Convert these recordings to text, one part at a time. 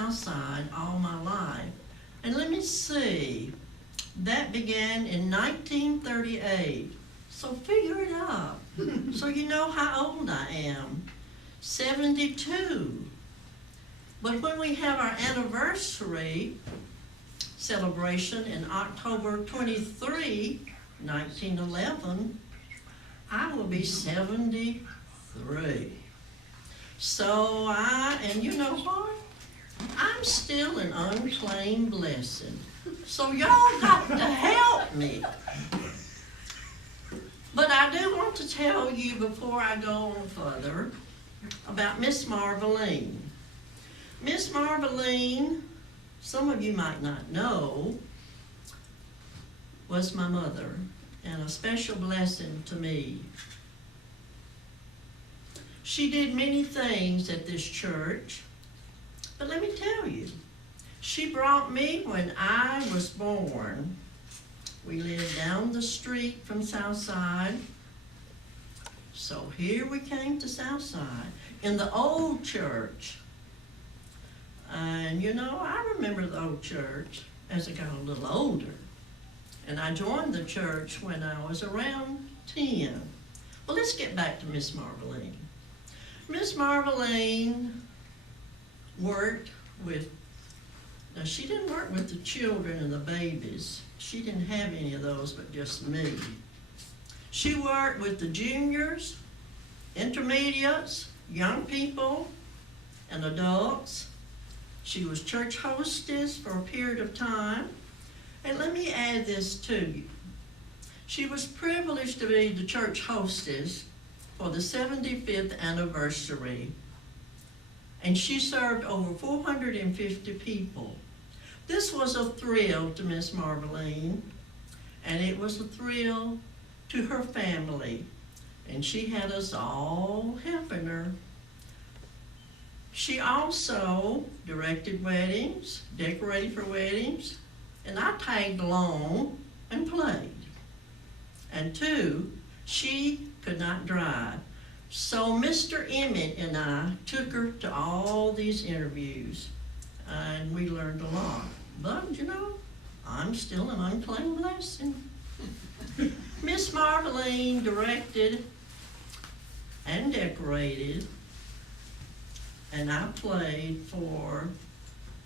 South Side all my life. And let me see, that began in 1938. So figure it out. So you know how old I am. 72. But when we have our anniversary celebration in October 23, 1911, I will be 73. So and you know what? I'm still an unclaimed blessing. So y'all got to help me. But I do want to tell you before I go on further about Miss Marveline. Miss Marveline, some of you might not know, was my mother and a special blessing to me. She did many things at this church, but let me tell you, she brought me when I was born. We lived down the street from Southside. So here we came to Southside in the old church. And you know, I remember the old church as I got a little older. And I joined the church when I was around 10. Well, let's get back to Miss Marveline. Miss Marveline worked with, now she didn't work with the children and the babies. She didn't have any of those but just me. She worked with the juniors, intermediates, young people, and adults. She was church hostess for a period of time. And let me add this to you. She was privileged to be the church hostess for the 75th anniversary. And she served over 450 people. This was a thrill to Miss Marveline, and it was a thrill to her family. And she had us all helping her. She also directed weddings, decorated for weddings, and I tagged along and played. And two, she could not drive. So Mr. Emmett and I took her to all these interviews, and we learned a lot. But, you know, I'm still an unclaimed blessing. Miss Marveline directed and decorated, and I played for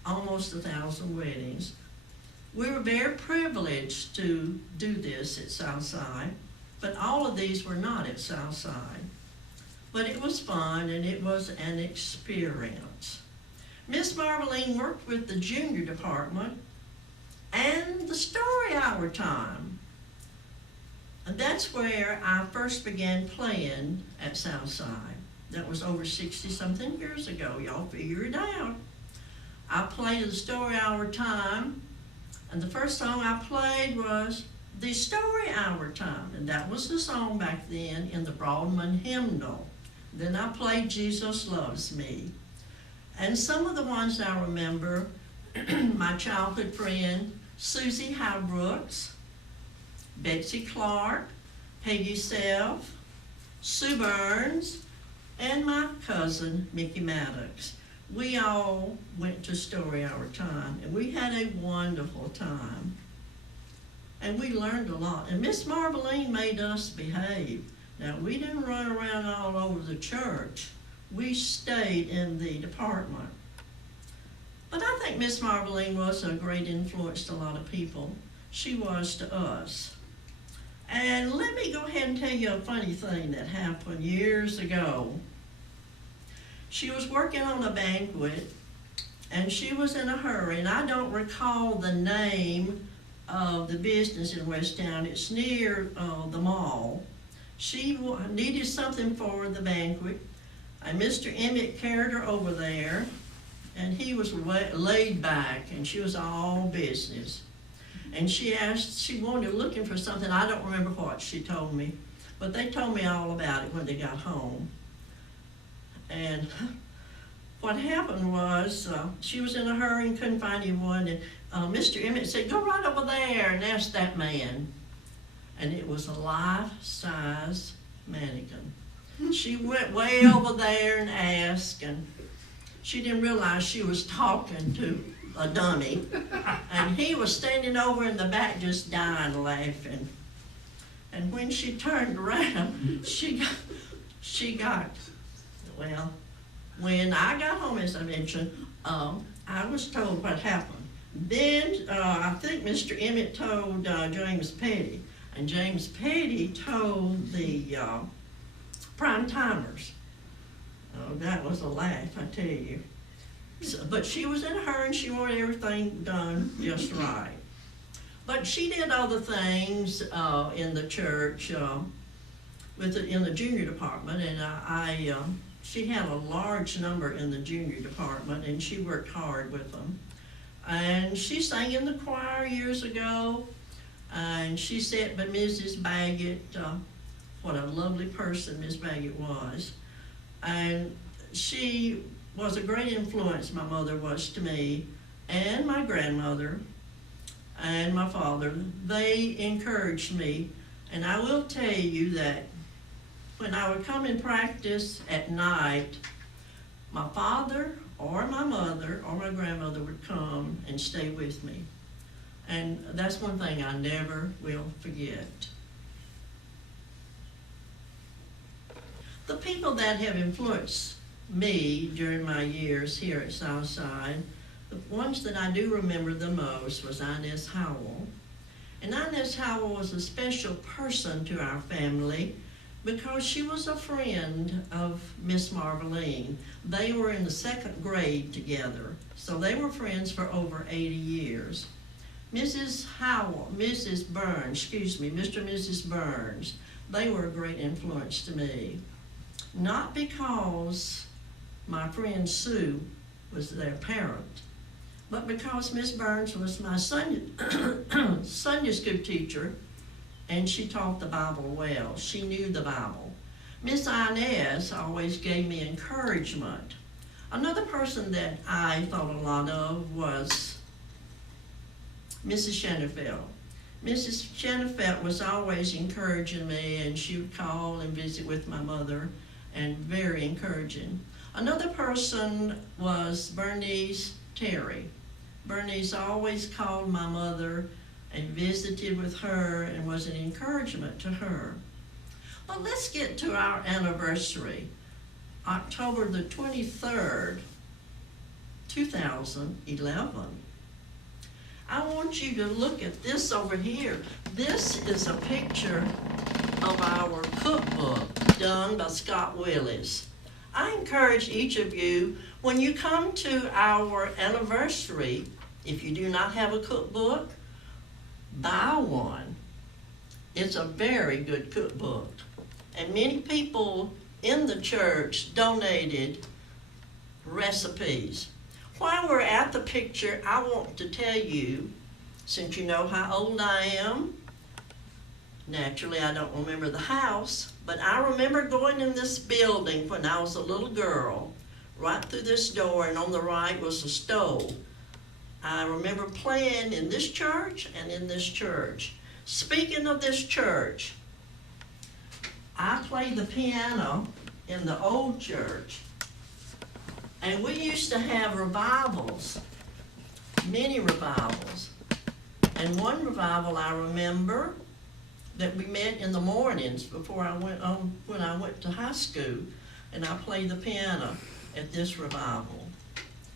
almost 1,000 weddings. We were very privileged to do this at Southside, but all of these were not at Southside. But it was fun, and it was an experience. Miss Marveline worked with the junior department and the story hour time. And that's where I first began playing at Southside. That was over 60-something years ago. Y'all figure it out. I played at the story hour time, and the first song I played was the story hour time, and that was the song back then in the Broadman hymnal. Then I played Jesus Loves Me. And some of the ones I remember, my childhood friend, Susie Howe Brooks, Betsy Clark, Peggy Self, Sue Burns, and my cousin, Mickey Maddox. We all went to story hour time, and we had a wonderful time. And we learned a lot. And Miss Marveline made us behave. Now, we didn't run around all over the church. We stayed in the department. But I think Miss Marveline was a great influence to a lot of people. She was to us. And let me go ahead and tell you a funny thing that happened years ago. She was working on a banquet, and she was in a hurry, and I don't recall the name of the business in West Town. It's near the mall. She needed something for the banquet, and Mr. Emmett carried her over there, and he was laid back, and she was all business. And she wanted looking for something. I don't remember what she told me, but they told me all about it when they got home. And what happened was she was in a hurry and couldn't find anyone, and Mr. Emmett said, "Go right over there and ask that man." And it was a life-size mannequin. She went way over there and asked, and she didn't realize she was talking to a dummy. And he was standing over in the back just dying laughing. And when she turned around, she got, well, when I got home, as I mentioned, I was told what happened. Then I think Mr. Emmett told James Petty, and James Petty told the prime timers. Oh, that was a laugh, I tell you. So, but she was in a hurry and she wanted everything done just right. But she did other things in the church in the junior department, and she had a large number in the junior department, and she worked hard with them. And she sang in the choir years ago, and she sat by Mrs. Baggett, what a lovely person Miss Baggett was. And she was a great influence, my mother was to me, and my grandmother, and my father. They encouraged me, and I will tell you that when I would come and practice at night, my father or my mother or my grandmother would come and stay with me. And that's one thing I never will forget. The people that have influenced me during my years here at Southside, the ones that I do remember the most was Inez Howell. And Inez Howell was a special person to our family because she was a friend of Miss Marveline. They were in the 2nd grade together, so they were friends for over 80 years. Mrs. Howell, Mrs. Burns, Mr. and Mrs. Burns, they were a great influence to me. Not because my friend Sue was their parent, but because Miss Burns was my Sunday school teacher, and she taught the Bible well. She knew the Bible. Miss Inez always gave me encouragement. Another person that I thought a lot of was Mrs. Shanafelt. Mrs. Shanafelt was always encouraging me, and she would call and visit with my mother, and very encouraging. Another person was Bernice Terry. Bernice always called my mother and visited with her and was an encouragement to her. But let's get to our anniversary, October the 23rd, 2011. I want you to look at this over here. This is a picture of our cookbook done by Scott Willis. I encourage each of you, when you come to our anniversary, if you do not have a cookbook, buy one. It's a very good cookbook. And many people in the church donated recipes. While we're at the picture, I want to tell you, since you know how old I am, naturally I don't remember the house, but I remember going in this building when I was a little girl, right through this door, and on the right was a stove. I remember playing in this church and in this church. Speaking of this church, I played the piano in the old church, and we used to have revivals, many revivals. And one revival I remember that we met in the mornings before I went on, when I went to high school, and I played the piano at this revival.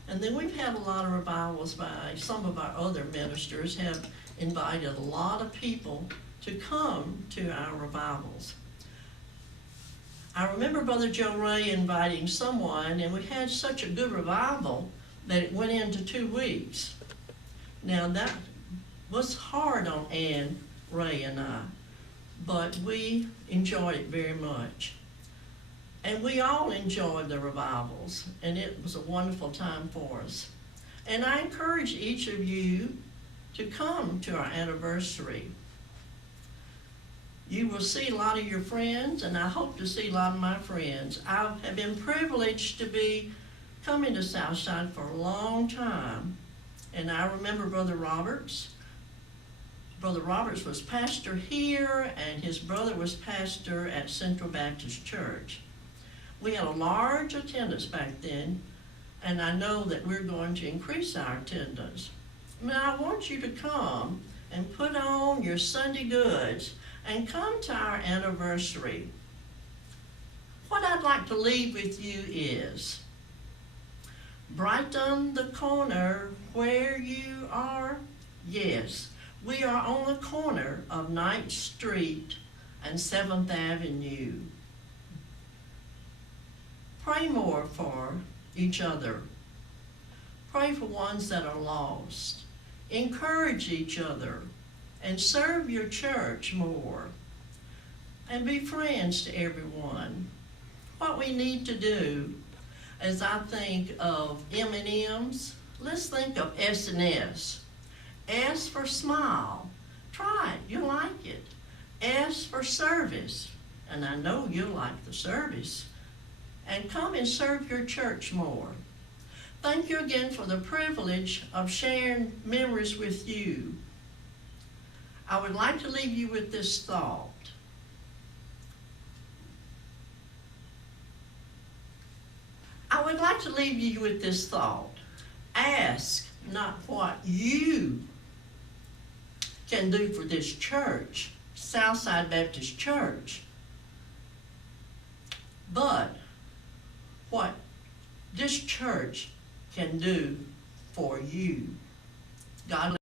And then we've had a lot of revivals by some of our other ministers have invited a lot of people to come to our revivals. I remember Brother Joe Ray inviting someone, and we had such a good revival that it went into 2 weeks. Now that was hard on Ann, Ray, and I, but we enjoyed it very much. And we all enjoyed the revivals, and it was a wonderful time for us. And I encourage each of you to come to our anniversary. You will see a lot of your friends, and I hope to see a lot of my friends. I have been privileged to be coming to Southside for a long time, and I remember Brother Roberts. Brother Roberts was pastor here, and his brother was pastor at Central Baptist Church. We had a large attendance back then, and I know that we're going to increase our attendance. Now, I want you to come and put on your Sunday goods and come to our anniversary. What I'd like to leave with you is, brighten the corner where you are. Yes, we are on the corner of 9th Street and 7th Avenue. Pray more for each other. Pray for ones that are lost. Encourage each other and serve your church more. And be friends to everyone. What we need to do, as I think of M&Ms, let's think of S&S. S for smile. Try it, you'll like it. S for service, and I know you'll like the service. And come and serve your church more. Thank you again for the privilege of sharing memories with you. I would like to leave you with this thought. Ask not what you can do for this church, Southside Baptist Church, but what this church can do for you. God